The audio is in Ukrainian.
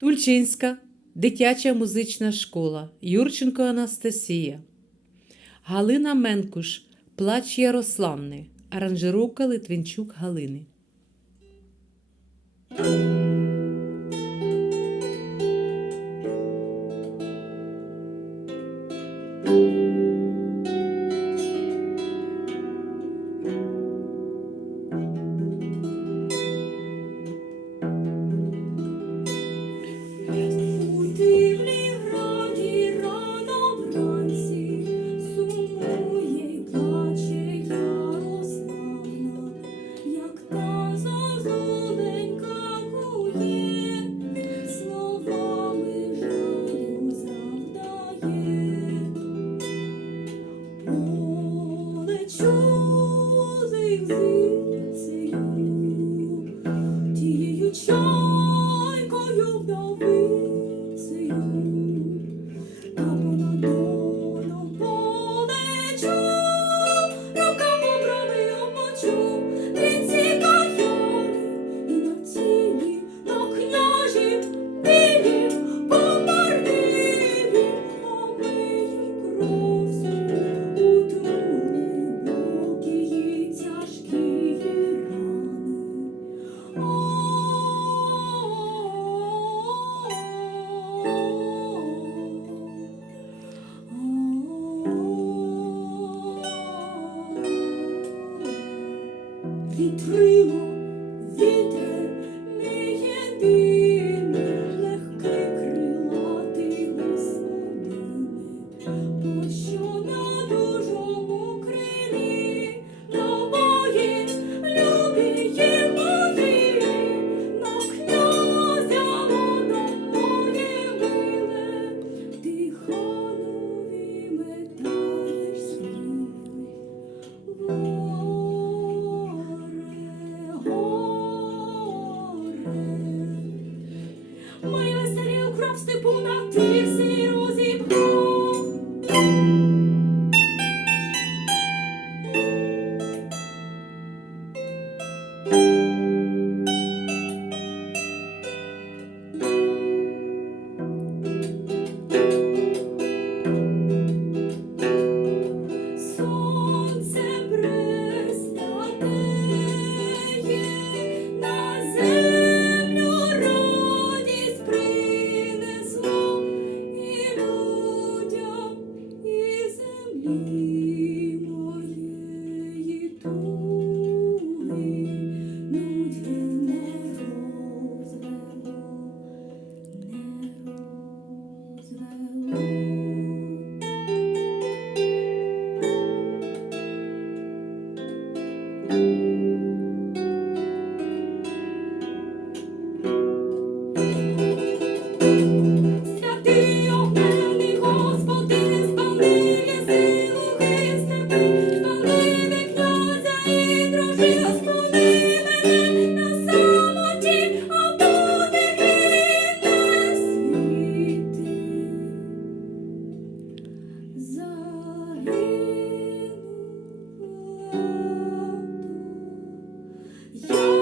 Тульчинська дитяча музична школа Юрченко Анастасія. Галина Менкуш Плач Ярославни. Аранжировка Литвинчук Галини. show вітрило вітер. прав степу на тиси. you